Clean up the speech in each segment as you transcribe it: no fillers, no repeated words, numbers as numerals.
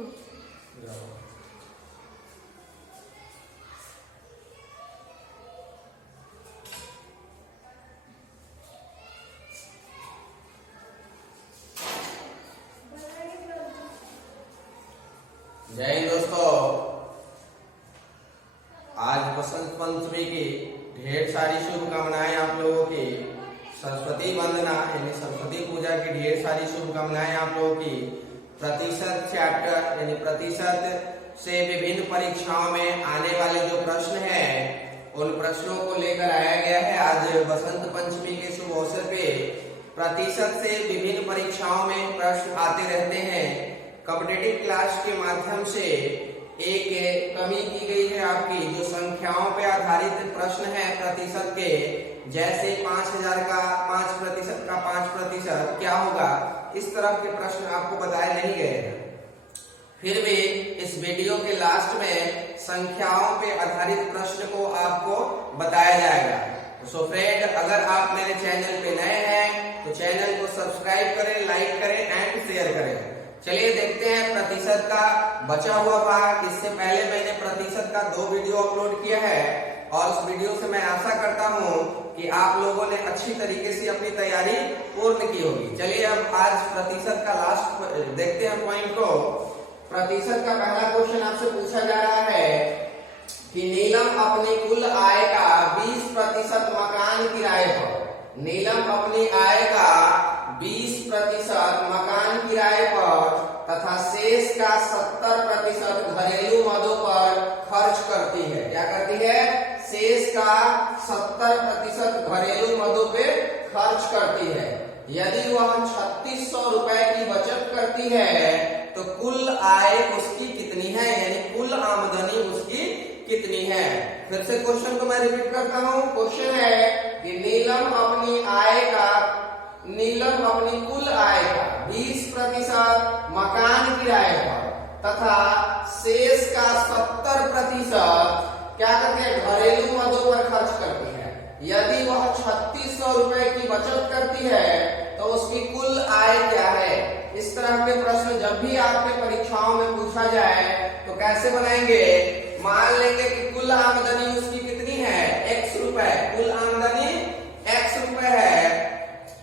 जय हिंद दोस्तों, आज बसंत पंचमी की ढेर सारी शुभकामनाएं आप लोगों की। सरस्वती वंदना यानी सरस्वती पूजा की ढेर सारी शुभकामनाएं आप लोगों की। प्रतिशत चैप्टर यानी प्रतिशत से विभिन्न परीक्षाओं में आने वाले जो प्रश्न हैं उन प्रश्नों को लेकर आया गया है। आज बसंत पंचमी के शुभ अवसर पे प्रतिशत से विभिन्न परीक्षाओं में प्रश्न आते रहते हैं। कॉम्पिटिटिव क्लास के माध्यम से एक कमी की गई है आपकी, जो संख्याओं पे आधारित प्रश्न है प्रतिशत के, जैसे 5000 का 5% का 5% क्या होगा, इस तरह के प्रश्न आपको बताए नहीं गए हैं। फिर भी इस वीडियो के लास्ट में संख्याओं पे आधारित प्रश्न को आपको बताया जाएगा। सो फ्रेंड, अगर आप मेरे चैनल पे नए हैं तो चैनल को सब्सक्राइब करें, लाइक करें एंड शेयर करें। चलिए देखते हैं प्रतिशत का बचा हुआ भाग। इससे पहले मैंने प्रतिशत का 2 वीडियो अपलोड किया है और उस वीडियो से मैं आशा करता हूं कि आप लोगों ने अच्छी तरीके से अपनी तैयारी पूर्ण की होगी। चलिए अब आज प्रतिशत का लास्ट देखते हैं पॉइंट को। प्रतिशत का पहला क्वेश्चन आपसे पूछा जा रहा है कि नीलम अपनी कुल आय का 20% मकान किराए पर, नीलम अपनी आय का 20% मकान किराए पर तथा शेष का 70% घरेलू मदों पर खर्च करती है। क्या करती है? शेष का 70% घरेलू मदों पे खर्च करती है। यदि वह 3600 रुपए की बचत करती है तो कुल आय उसकी कितनी है, यानी कुल आमदनी उसकी कितनी है। फिर से क्वेश्चन को मैं रिपीट करता हूँ। क्वेश्चन है कि नीलम अपनी कुल आय का 20% मकान किराए पर तथा शेष का 70% क्या करती है? घरेलू मदों पर खर्च करती है। यदि वह 3600 रुपए की बचत करती है तो उसकी कुल आय क्या है। इस तरह के प्रश्न जब भी आपके परीक्षाओं में पूछा जाए तो कैसे बनाएंगे? मान लेंगे कि कुल आमदनी उसकी कितनी है? x रुपए, कुल आमदनी x रुपए है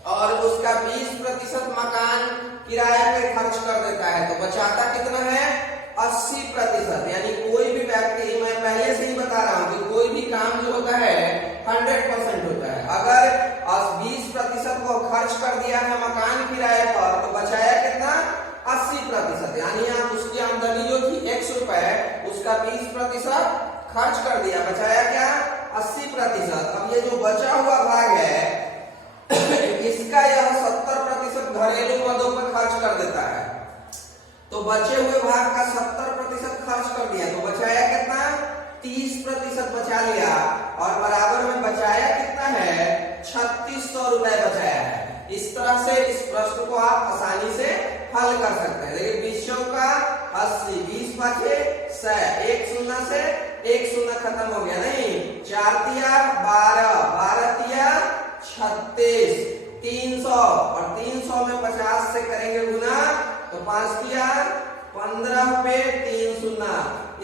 और उसका 20% मकान किराए पे खर्च कर देता है तो बचाता कितना है? 80%। यानी कोई भी व्यक्ति, मैं पहले से ही बता रहा हूं कि कोई भी काम जो होता है 100% होता है। अगर 20% को खर्च कर दिया है मकान किराए पर तो बचाया कितना? 80%। यानी आप उसकी आमदनी जो थी x रुपए, उसका 20% खर्च कर दिया, बचाया क्या? 80%। अब ये जो बचा हुआ भाग है इसका यह 70% घरेलू मदों पर खर्च कर देता है। तो बचे हुए भाग का 70% खर्च कर दिया तो बचाया कितना? 30% बचा लिया और बराबर में बचाया कितना है? 3600 रुपए बचाया है। इस तरह से इस प्रश्न को आप आसानी से हल कर सकते हैं। देखिए 20 का 80, 20 बचे 100, 1 शून्य से 1 शून्य खत्म हो गया, नहीं 4 तिया 12, 12 तिया 36, 300 और 300 में 50 से करेंगे गुना तो 5 तिया 15 पे 3 शून्य।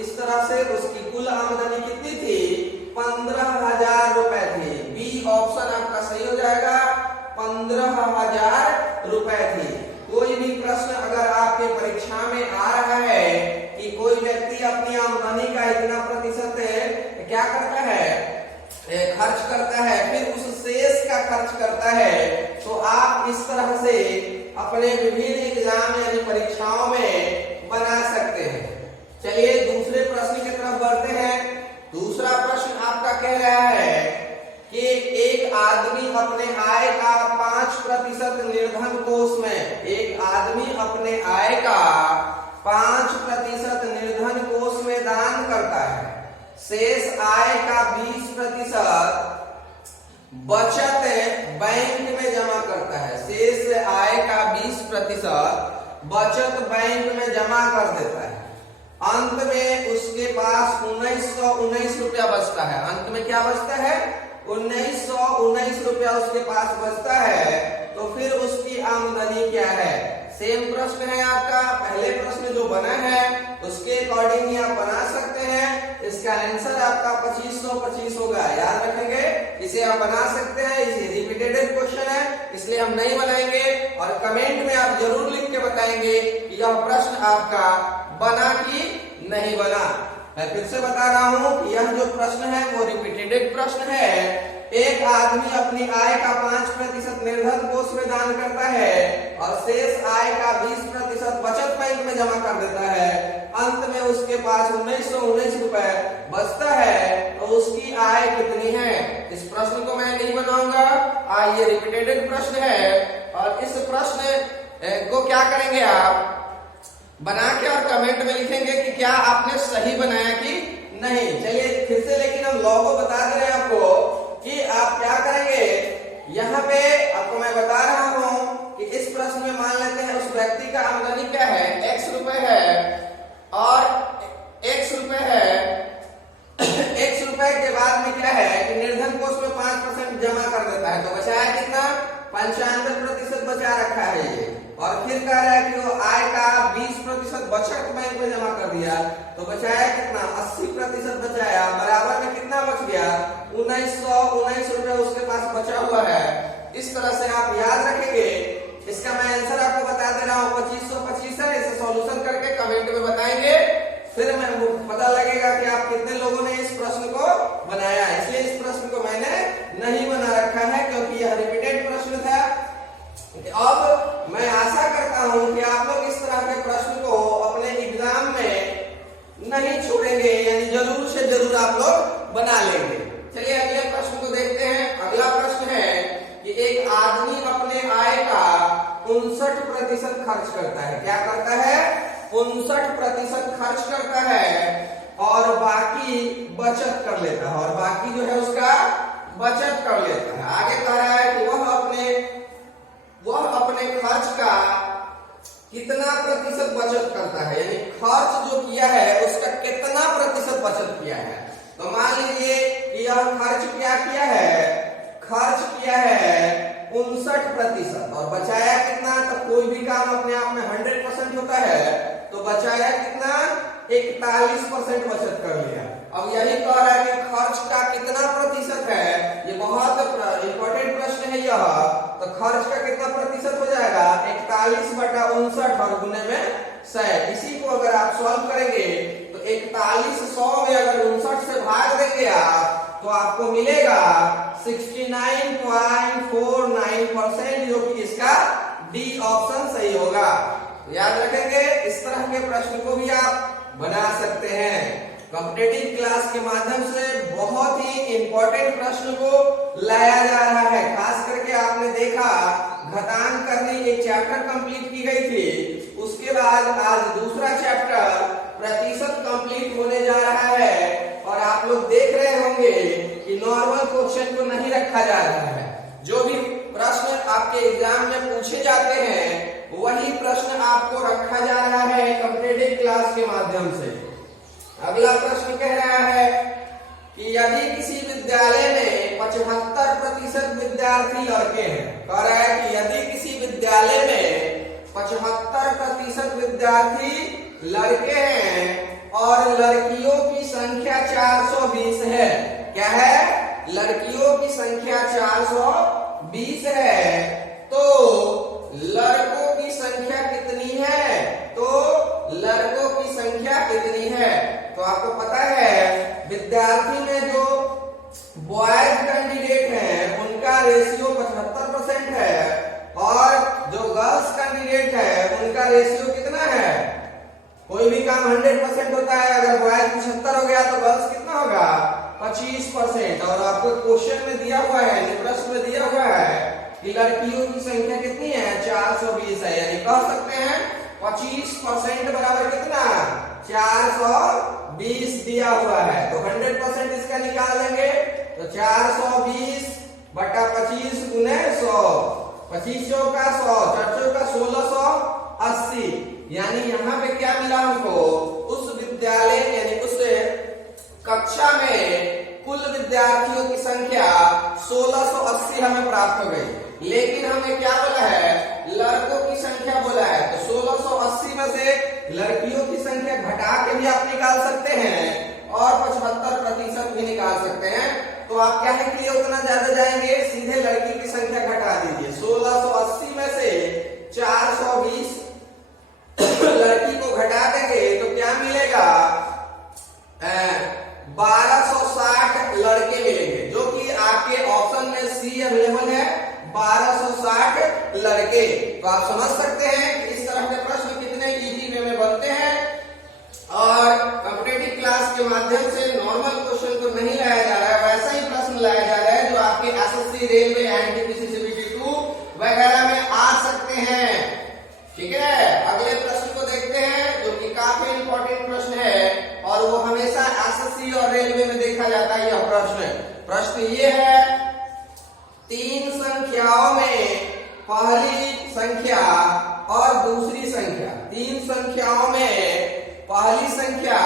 इस तरह से उसकी कुल आमदनी कितनी थी? 15,000 रुपए थी। बी ऑप्शन आपका सही हो जाएगा, 15,000 रुपए थी। कोई भी प्रश्न अगर आपके परीक्षा में आ रहा है कि कोई व्यक्ति अपनी आमदनी का इतना प्रतिशत क्या करता है? खर्च करता है, फिर उस शेष का खर्च करता है, तो आप इस तरह से अपने विभिन्न एग्जाम यानी परीक्षाओं में बना सकते हैं। चलिए दूसरे प्रश्न की तरफ बढ़ते हैं। दूसरा प्रश्न आपका कह रहा है कि एक आदमी अपने आय का 5% निर्धन कोष में, एक आदमी अपने आय का 5% निर्धन कोष में दान करता है। शेष आय का 20% बचत बैंक में जमा करता है। शेष आय का 20% बचत बैंक में जमा कर देता है। अंत में उसके पास 1919 रुपया बचता है। अंत में क्या बचता है? 1919 रुपया उसके पास बचता है। तो फिर उसकी आमदनी क्या है? सेम प्रश्न है आपका, पहले प्रश्न जो बना है उसके अकॉर्डिंग ही आप बना सकते हैं। इसका आंसर आपका 2525 होगा, याद रखेंगे, इसे आप बना सकते हैं। इसे रिपीटेड क्वेश्चन है इसलिए हम नहीं बनाएंगे, और कमेंट में आप जरूर लिख के बताएंगे कि यह प्रश्न आपका बना कि नहीं बना। मैं फिर से बता रहा हूं कि यह जो प्रश्न है वो रिपीटेड प्रश्न है। एक आदमी अपनी आय का 5% निर्धन कोष में दान करता है और शेष आय का 20% बचत बैंक में जमा कर देता है। अंत में उसके पास 1919 रुपए बचता है, तो उसकी आय कितनी है? इस प्रश्न को मैं नहीं बनाऊंगा, ये रिपीटेड प्रश्न है, और इस प्रश्न को क्या करेंगे आप बना के और कमेंट में लिखेंगे कि क्या आपने सही बनाया कि नहीं। चलिए फिर से, लेकिन हम लॉ को बता दे रहे हैं आपको कि आप क्या करेंगे। यहाँ पे आपको मैं बता रहा हूं कि इस प्रश्न में मान लेते हैं उस व्यक्ति का आमदनी क्या है, x रुपए है, और x रुपए है। x रुपए के बाद में क्या है कि निर्धन कोष में 5% जमा कर देता है, तो बचाया कितना, 95% बचा रखा है ये। और फिर कह रहा है कि वो आय का 20% बचत बैंक में जमा कर दिया, तो बचाया कितना, 80% बचाया। बराबर में कितना बच गया, 1919 रुपए उसके पास बचा हुआ है। इस तरह से आप याद रखेंगे। इसका मैं आंसर आपको बता दे रहा हूँ, 2525 है। इसे सॉल्यूशन करके कमेंट में बताएंगे, फिर मैं पता लगेगा कि आप कितने लोगों ने इस प्रश्न को बनाया। इसलिए इस प्रश्न को मैंने नहीं बना रखा है क्योंकि यह रिपीटेड प्रश्न था। अब मैं आशा करता हूं कि आप लोग इस तरह के प्रश्न को अपने एग्जाम में नहीं छोड़ेंगे, यानी जरूर से जरूर आप लोग बना लेंगे। चलिए अगले प्रश्न को देखते हैं। अगला प्रश्न है कि एक आदमी अपने आय का 59% खर्च करता है। क्या करता है, 59% खर्च करता है और बाकी बचत कर लेता है, और बाकी जो है उसका बचत कर लेता है। आगे कह रहा है कि वह अपने खर्च का कितना प्रतिशत बचत करता है, यानी खर्च जो किया है उसका कितना प्रतिशत बचत किया है। तो मान लीजिए कि यह खर्च क्या किया है, खर्च किया है 59% और बचाया कितना, तो कोई भी काम अपने आप में 100% होता है, तो बचाया कितना, 41% बचत कर लिया। अब यही कह रहा है कि खर्च का कितना प्रतिशत है, ये बहुत इंपॉर्टेंट प्रश्न है यह। तो खर्च का कितना प्रतिशत हो जाएगा, 41/59 और गुने में 100। इसी को अगर आप सॉल्व करेंगे तो 41 100 में अगर 59 से भाग देंगे आप, तो आपको मिलेगा 69.49%, जो कि इसका डी ऑप्शन सही होगा। याद रखेंगे, इस तरह के प्रश्न को भी आप बना सकते हैं। कॉम्पिटिटिव क्लास के माध्यम से बहुत ही इंपॉर्टेंट प्रश्न को लाया जा रहा है। खास करके आपने देखा घटांक करनी एक चैप्टर कंप्लीट की गई थी, उसके बाद आज दूसरा चैप्टर प्रतिशत कंप्लीट होने जा रहा है, और आप लोग देख रहे होंगे कि नॉर्मल क्वेश्चन को नहीं रखा जा रहा है। जो भी प्रश्न आपके एग्जाम में पूछे जाते हैं वही प्रश्न आपको रखा जा रहा है कॉम्पिटिटिव क्लास के माध्यम से। अगला प्रश्न कह रहा है कि यदि किसी विद्यालय में 75% विद्यार्थी लड़के हैं, कह रहा है कि यदि किसी विद्यालय में 75% विद्यार्थी लड़के हैं और लड़कियों की संख्या 420 है। क्या है, लड़कियों की संख्या 420 है, तो लड़कों की संख्या कितनी है, तो लड़कों की संख्या कितनी है। तो आपको पता है विद्यार्थी में जो बॉयज कैंडिडेट हैं उनका रेशियो 75% है, और जो गर्ल्स कैंडिडेट है उनका रेशियो कितना है, कोई भी काम 100% होता है, अगर बॉयज 75 हो गया तो गर्ल्स कितना होगा, 25%। और आपको क्वेश्चन में दिया हुआ है, प्रश्न में दिया हुआ है कि लड़कियों की संख्या कितनी है, 420 है, यानी कह सकते हैं 25% बराबर कितना, 420 दिया हुआ है। तो 100% इसका निकाल लेंगे, तो 420/25 गुने 100, 25 चौका 100, 4 चौका 1680। यानी यहाँ पे क्या मिला हमको, उस विद्यालय यानी उस कक्षा में कुल विद्यार्थियों की संख्या 1680 हमें प्राप्त हो गई। लेकिन हमें क्या बोला है, लड़कों की संख्या बोला है, तो 1680 में से लड़कियों की संख्या घटा के भी आप निकाल सकते हैं और 75% भी निकाल सकते हैं। तो आप क्या है कि उतना ज्यादा जाएंगे, सीधे लड़की की संख्या घटा दीजिए। 1680 में से 420 लड़की को घटा देंगे तो क्या मिलेगा, 1260 लड़के मिलेंगे, जो कि आपके ऑप्शन में सी अवेलेबल है, 1260 लड़के। तो आप समझ सकते हैं कि इस तरह के प्रश्न कितने इजी वे में बनते हैं। और कॉम्पिटिटिव क्लास के माध्यम से नॉर्मल क्वेश्चन को नहीं लाया जा रहा है, वैसा ही प्रश्न लाया जा रहा है जो आपके एसएससी, रेलवे, एनटीपीसी, सीबीटी 2 वगैरह में आ सकते हैं। ठीक है, अगले प्रश्न को देखते हैं जो कि काफी इंपॉर्टेंट प्रश्न है और वो हमेशा एसएससी और रेलवे में देखा जाता है। यह प्रश्न ये है, तीन संख्याओं में पहली संख्या और दूसरी संख्या, तीन संख्याओं में पहली संख्या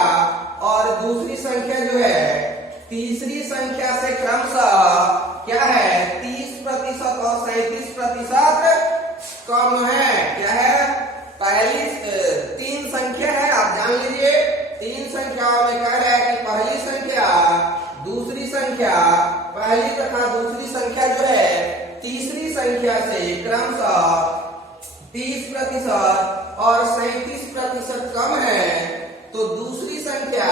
और दूसरी संख्या जो है तीसरी संख्या से क्रमशः क्या है, 30% और 37% कम है। क्या है, पहली तीन संख्या है, आप जान लीजिए, तीन संख्याओं में कह रहा है कि पहली संख्या दूसरी संख्या, पहली तथा दूसरी संख्या जो है तीसरी संख्या से क्रमशः 30% और 37% कम है, तो दूसरी संख्या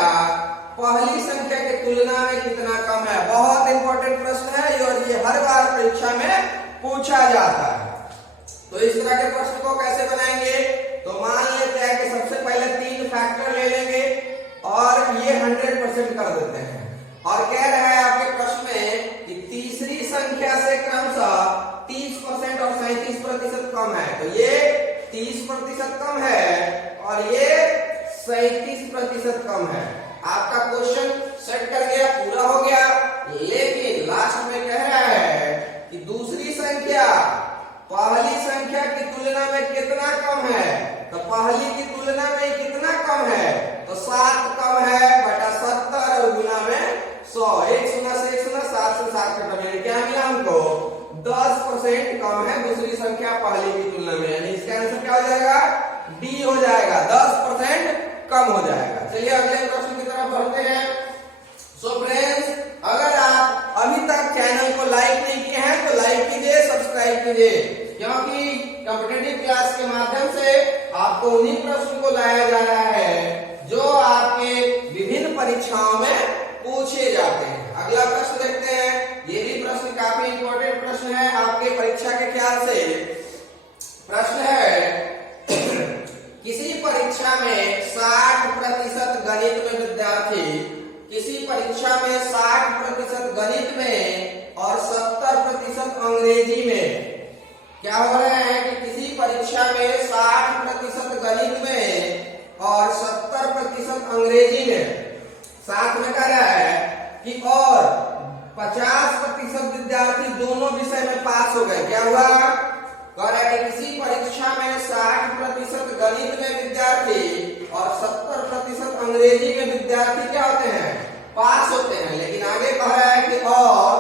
पहली संख्या की तुलना में कितना कम है। बहुत इंपॉर्टेंट प्रश्न है और ये हर बार परीक्षा में पूछा जाता है। तो इस तरह के प्रश्न को कैसे बनाएंगे, तो मान लेते हैं कि सबसे पहले तीन फैक्टर ले लेंगे और ये 100% कर देते हैं और कह रहा है आपके प्रश्न में कि तीसरी संख्या से क्रमशः 30% और 37% कम है, तो ये 30% कम है और ये 37% कम है। आपका क्वेश्चन सेट कर गया, पूरा हो गया, लेकिन लास्ट में कह रहा है कि दूसरी संख्या पहली संख्या की तुलना में कितना कम है, तो पहली की तुलना में कितना कम है, तो 7 कम है बटा 70 और गुना में 100, 1 शून्य से 1 शून्य, 7 से 7 कटा, यानी क्या मिला हमको, 10% कम है दूसरी संख्या पहली की तुलना में, यानी इसका आंसर क्या हो जाएगा, डी हो जाएगा, 10% कम हो जाएगा। चलिए अगले प्रश्न की तरफ बढ़ते हैं। सो फ्रेंड्स, अगर आप अभी तक चैनल को लाइक नहीं किए हैं तो लाइक कीजिए, सब्सक्राइब कीजिए, क्योंकि कॉम्पिटिटिव क्लास के माध्यम से आपको उन्हीं प्रश्न को लाया जा रहा है जो आपके विभिन्न परीक्षाओं में पूछे जाते हैं। अगला प्रश्न देखते हैं, ये भी प्रश्न काफी इंपॉर्टेंट प्रश्न है आपके परीक्षा के ख्याल से। प्रश्न है, किसी परीक्षा में 60% गणित में विद्यार्थी, किसी परीक्षा में 60% गणित में और 70% अंग्रेजी में, क्या हो रहा है कि किसी परीक्षा में 60% गणित में और 70% अंग्रेजी में, साथ में कह रहा है कि और 50% विद्यार्थी दोनों विषय में पास हो गए। क्या हुआ, कह रहा है कि किसी परीक्षा में 60% गणित में विद्यार्थी और 70% अंग्रेजी में विद्यार्थी क्या होते हैं, पास होते हैं, लेकिन आगे कह रहा है कि और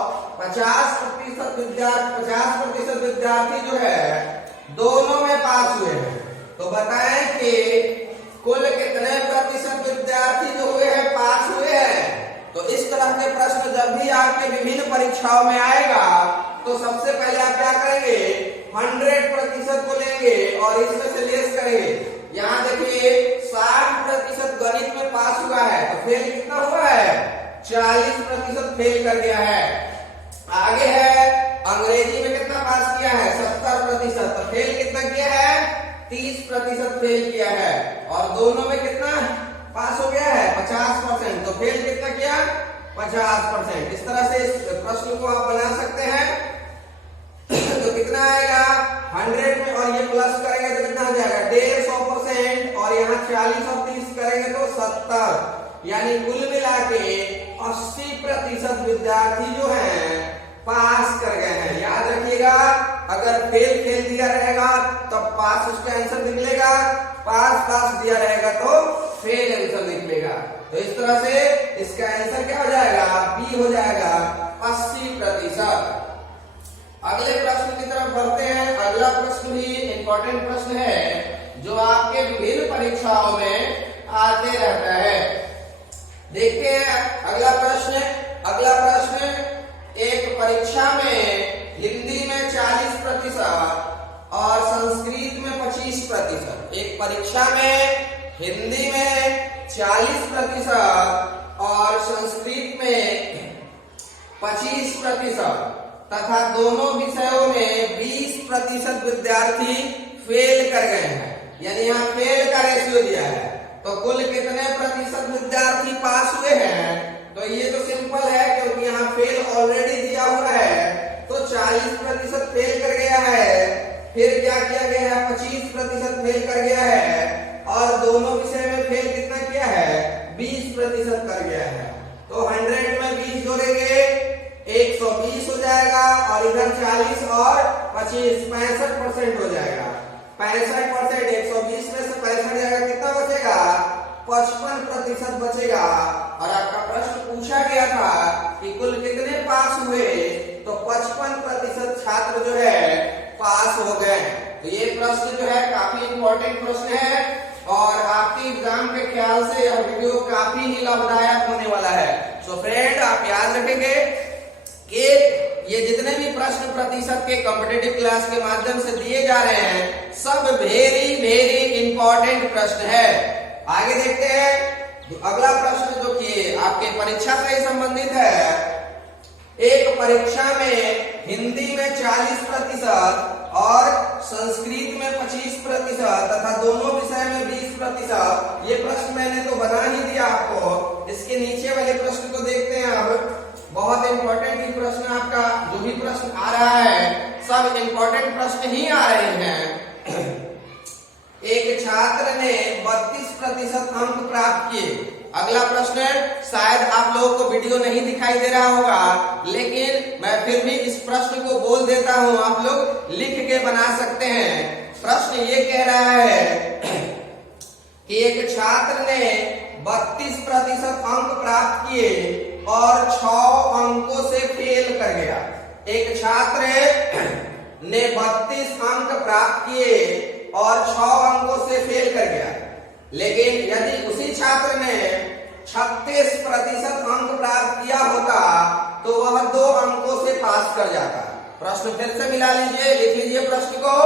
50% विद्यार्थी जो है दोनों में पास हुए हैं। तो बताएं कि कुल कितने प्रतिशत विद्यार्थी जो हुए हैं, पास हुए हैं। तो इस तरह के प्रश्न जब भी आपके विभिन्न परीक्षाओं में आएगा तो सबसे पहले आप क्या करेंगे, 100% को लेंगे और इसमें से लेस करेंगे। यहाँ देखिए 60% गणित में पास हुआ है, तो फेल कितना हुआ है, 40% फेल कर गया है। आगे है अंग्रेजी में कितना पास किया है, 70%, तो फेल कितना किया है, 30% फेल किया है। और दोनों में कितना पास हो गया है, 50%, तो फेल कितना किया, 50%। इस तरह से इस प्रश्न को आप बना सकते हैं। तो कितना आएगा, 100 में और ये प्लस करेंगे तो कितना हो जाएगा, 150% और यहाँ 40 और 30 करेंगे तो 70, यानी कुल मिला के 80% विद्यार्थी जो हैं पास कर गए हैं। याद रखिएगा, अगर फेल दिया रहेगा तब पास उसका आंसर निकलेगा, पास दिया रहेगा तो फेल आंसर निकलेगा। तो इस तरह से इसका आंसर क्या हो जाएगा, बी हो जाएगा, 80%। अगले प्रश्न की तरफ बढ़ते हैं। अगला प्रश्न भी इंपॉर्टेंट प्रश्न है जो आपके विभिन्न परीक्षाओं में आते रहता है। देखते हैं अगला प्रश्न। अगला प्रश्न, एक परीक्षा में हिंदी में 40% और संस्कृत में 25%। एक परीक्षा में हिंदी में 40% और संस्कृत में 25% तथा दोनों विषयों में 20% विद्यार्थी फेल कर गए हैं। यानी यहाँ फेल का रेशियो दिया है, तो कुल कितने प्रतिशत विद्यार्थी पास हुए हैं? तो ये तो सिंपल है, क्योंकि यहाँ फेल ऑलरेडी दिया हुआ है, तो 40% फेल कर गया है। फिर क्या किया गया है? 25% फेल कर गया है, और दोनों विषय में फेल कितना किया है? 20% कर गया है। तो 100 में 20 जोड़ेंगे 120 हो जाएगा, और इधर 40 और 25 65% हो जाएगा। 65% 120 में से 65 जाएगा, कितना बचेगा? 55% बचेगा। और आपका प्रश्न पूछा गया था कि कुल कितने पास हुए, तो 55% छात्र जो है पास हो गए। तो ये प्रश्न जो है काफी इंपॉर्टेंट प्रश्न है, और आपके एग्जाम के ख्याल से यह वीडियो काफी ही लाभदायक होने वाला है। सो फ्रेंड, आप याद रखेंगे कि ये जितने भी प्रश्न प्रतिशत के कॉम्पिटिटिव क्लास के माध्यम से दिए जा रहे हैं, सब वेरी वेरी इंपॉर्टेंट प्रश्न है। आगे देखते हैं अगला प्रश्न जो कि आपके परीक्षा से ही संबंधित है। एक परीक्षा में हिंदी में 40% और संस्कृत में 25% तथा दोनों विषय में 20%। ये प्रश्न मैंने तो बना ही दिया आपको। इसके नीचे वाले प्रश्न को देखते हैं। अब बहुत इंपॉर्टेंट ही प्रश्न, आपका जो भी प्रश्न आ रहा है सब इंपॉर्टेंट प्रश्न ही आ रहे हैं। एक छात्र ने 32% अंक प्राप्त किए। अगला प्रश्न शायद आप लोगों को वीडियो नहीं दिखाई दे रहा होगा, लेकिन मैं फिर भी इस प्रश्न को बोल देता हूं, आप लोग लिख के बना सकते हैं। प्रश्न ये कह रहा है कि एक छात्र ने 32% अंक प्राप्त किए और 6 अंकों से फेल कर गया। एक छात्र ने 32 अंक प्राप्त किए और 6 अंकों से फेल कर गया, लेकिन यदि उसी छात्र ने 36% अंक प्राप्त किया होता तो वह 2 अंकों से पास कर जाता। प्रश्न फिर से मिला लीजिए, लिख लीजिए प्रश्न को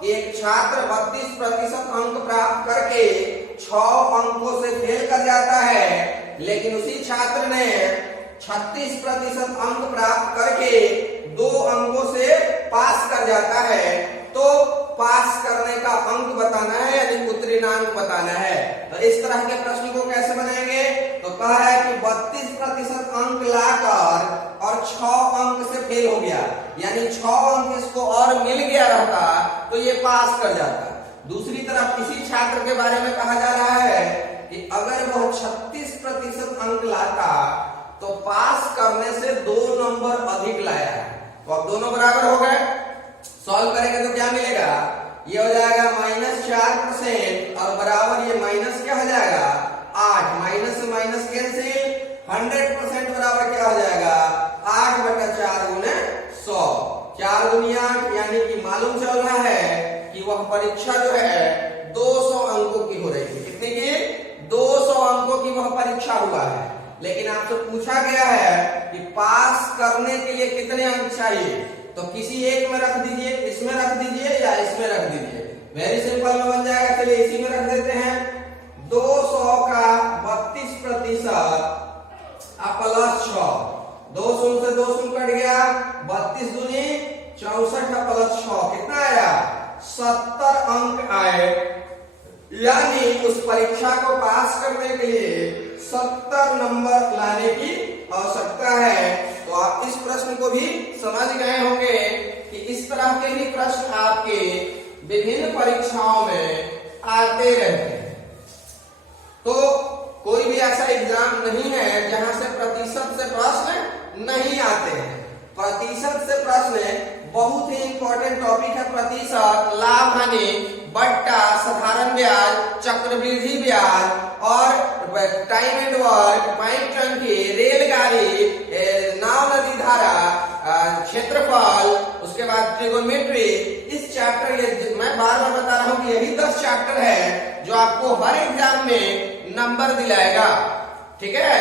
कि एक छात्र 32% अंक प्राप्त करके 6 अंकों से फेल कर जाता है, लेकिन उसी छात्र ने 36% अंक प्राप्त करके 2 अंकों से पास कर जाता है। तो पास करने का अंक बताना है, यानी उत्तीर्णांक बताना है। तो इस तरह के प्रश्न को कैसे बनाएंगे? तो कह रहा है कि 32% अंक लाकर और 6 अंक से फेल हो गया, यानी 6 अंक इसको और मिल गया रहता तो ये पास कर जाता। दूसरी तरफ इसी छात्र के बारे में कहा जा रहा है कि अगर वह 36% अंक लाता तो पास करने से 2 नंबर अधिक लाया है। तो अब दोनों बराबर हो गए। सॉल्व करेंगे तो क्या मिलेगा? ये हो जाएगा -4% और बराबर ये माइनस क्या हो जाएगा? 8। माइनस से माइनस कैंसिल। 100% बराबर क्या हो जाएगा? 8/4 गुने 100। 4 गुनी 8, यानी कि मालूम चल रहा है कि वह परीक्षा जो है 200 अंकों की हो रही है। कितने की? 200 अंकों की वह परीक्षा हुआ है। लेकिन आपसे पूछा गया है कि पास करने के लिए कितने अंक चाहिए, तो किसी एक में रख दीजिए, इसमें रख दीजिए या इसमें रख दीजिए। वेरी सिंपल में बन जाएगा। चलिए इसी में रख देते हैं। 200 का 32% प्लस 6, 200 से 200 कट गया, 32 दूनी 64 प्लस 6 कितना आया? 70 अंक आए। यानी उस परीक्षा को पास करने के लिए 70 नंबर लाने की आवश्यकता है। तो आप इस प्रश्न को भी समझ गए होंगे कि इस तरह के भी प्रश्न आपके विभिन्न परीक्षाओं में आते रहते हैं। तो कोई भी ऐसा एग्जाम नहीं है जहां से प्रतिशत से प्रश्न नहीं आते हैं। प्रतिशत से प्रश्न बहुत ही इंपॉर्टेंट टॉपिक है। प्रतिशत, लाभ हानि, बट्टा, साधारण ब्याज, चक्रवृद्धि ब्याज और टाइम एंड वर्क, पॉइंट टंकी, रेलगाड़ी, नाव नदी धारा, क्षेत्रफल, उसके बाद ट्रिगोनोमेट्री। इस चैप्टर ये मैं बार बार बता रहा हूं कि यही 10 चैप्टर है जो आपको हर एग्जाम में नंबर दिलाएगा। ठीक है,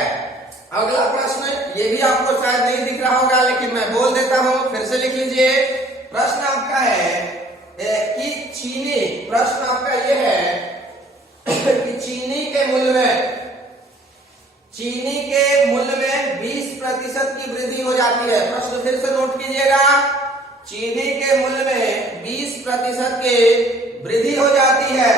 अगला प्रश्न, ये भी आपको शायद नहीं दिख रहा होगा लेकिन मैं बोल देता हूं, फिर से लिख लीजिए। प्रश्न आपका है कि चीनी, प्रश्न आपका ये है कि चीनी के मूल्य में 20% की वृद्धि हो जाती है। प्रश्न फिर से नोट कीजिएगा, चीनी के मूल्य में 20% की वृद्धि हो जाती है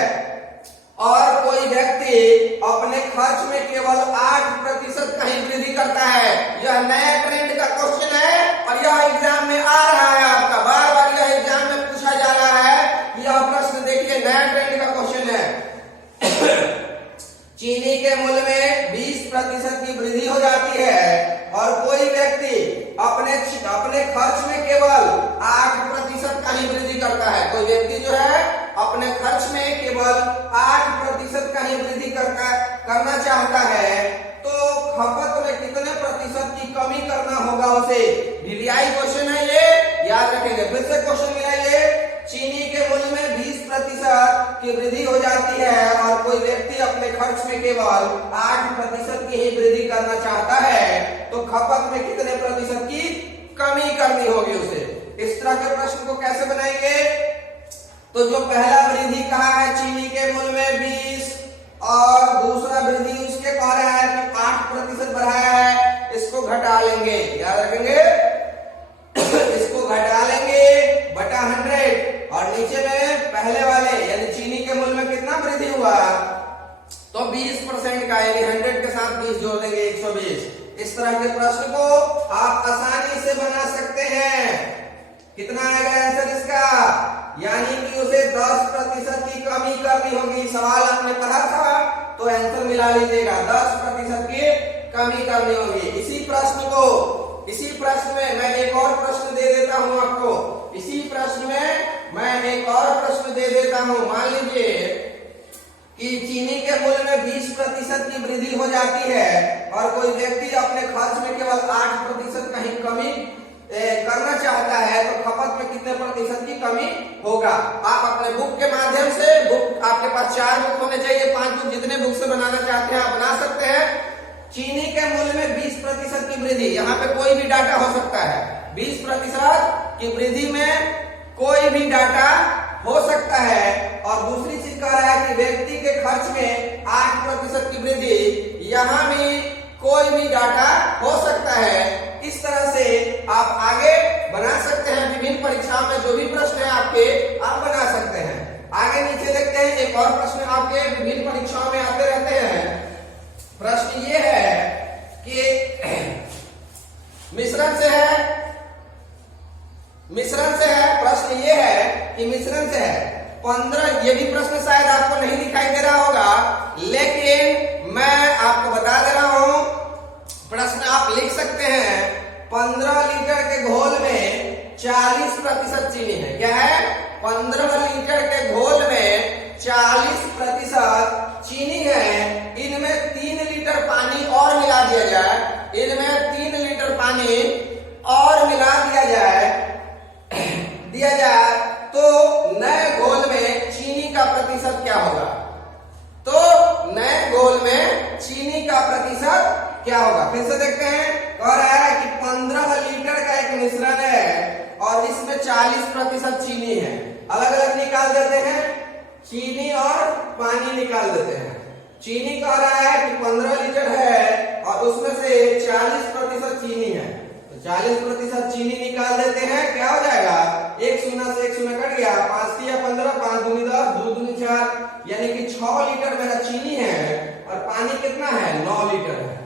और कोई व्यक्ति अपने खर्च में केवल 8% का ही वृद्धि करता है। यह नया ट्रेंड का क्वेश्चन है और यह एग्जाम में आ रहा है आपका, बार बार यह एग्जाम में पूछा जा रहा है। यह प्रश्न देखिए, नया ट्रेंड का क्वेश्चन है। चीनी के मूल्य में 20% की वृद्धि हो जाती है और कोई व्यक्ति अपने खर्च में केवल 8% का ही वृद्धि करता है। कोई व्यक्ति जो है अपने खर्च में केवल 8% का ही वृद्धि करना चाहता है, तो खपत में कितने प्रतिशत की कमी करना होगा उसे। वीवीआई क्वेश्चन है ये, याद रखेंगे। फिर से क्वेश्चन मिलाइए, चीनी के मूल्य में 20% की वृद्धि हो जाती है और कोई व्यक्ति अपने खर्च में केवल 8% की ही वृद्धि करना चाहता है, तो खपत में कितने प्रतिशत की कमी करनी होगी उसे। इस तरह के प्रश्न को कैसे बनाएंगे, तो जो पहला वृद्धि कहा है चीनी के मूल्य में 20 और दूसरा वृद्धि उसके कह रहा है कि 8% बढ़ाया है, इसको घटा लेंगे, याद रखेंगे, इसको घटा लेंगे बटा 100 और नीचे में पहले वाले यानी चीनी के मूल्य में कितना वृद्धि हुआ, तो 20% का, यानी 100 के साथ 20 जोड़ देंगे 120। इस तरह के प्रश्न को आप आसानी से बना सकते हैं। कितना आएगा आंसर इसका, यानी कि उसे 10% की कमी करनी होगी। सवाल आपने पढ़ा था तो आंसर मिला लीजिएगा, 10% की कमी करनी होगी। इसी प्रश्न में मैं एक और प्रश्न दे देता हूं आपको। इसी प्रश्न में मैं एक और प्रश्न दे देता हूं। मान लीजिए कि चीनी के मूल्य में 20% की वृद्धि हो जाती है और कोई व्यक्ति अपने खर्च में केवल 8% का ही कमी करना चाहता है, तो खपत में कितने प्रतिशत की कमी होगा। आप अपने बुक के माध्यम से, बुक आपके पास 4 बुक होने चाहिए, 5 बुक, जितने बुक से बनाना चाहते हैं आप बना सकते हैं। चीनी के मूल्य में 20% की वृद्धि, यहाँ पे कोई भी डाटा हो सकता है। 20% की वृद्धि में कोई भी डाटा हो सकता है और दूसरी चीज कह रहा है कि व्यक्ति के खर्च में 8% की वृद्धि, यहाँ भी कोई भी डाटा हो सकता है। इस तरह से आप आगे बना सकते हैं, विभिन्न परीक्षाओं में जो भी प्रश्न है आपके, आप बना सकते हैं। आगे नीचे देखते हैं, एक और प्रश्न आपके विभिन्न परीक्षाओं में आते रहते हैं। प्रश्न ये है कि मिश्रण से है, प्रश्न ये है कि मिश्रण से है 15। ये भी प्रश्न शायद आपको नहीं दिखाई दे रहा होगा, लेकिन मैं आपको बता दे रहा हूं। प्रश्न आप लिख सकते हैं, 15 लीटर के घोल में 40% चीनी है। क्या है, 15 लीटर के घोल में 40% चीनी है। इनमें 3 लीटर पानी और मिला दिया जाए, इनमें 3 लीटर पानी और मिला दिया जाए तो नए घोल में चीनी का प्रतिशत क्या होगा। तो नए घोल में चीनी का प्रतिशत क्या होगा, फिर से देखते हैं। कह रहा है कि 15 लीटर का एक मिश्रण है और इसमें 40% चीनी है। अलग अलग निकाल देते हैं, चीनी और पानी निकाल देते हैं। चीनी कह रहा है कि 15 लीटर है और उसमें से 40% चीनी है, तो 40% चीनी निकाल देते हैं। क्या हो जाएगा, 1 शून्य से 1 शून्य कट गया, 5 या 15, 5 दूनी 10, 2 दूनी 4, यानी कि 6 लीटर मेरा चीनी है और पानी कितना है, 9 लीटर है।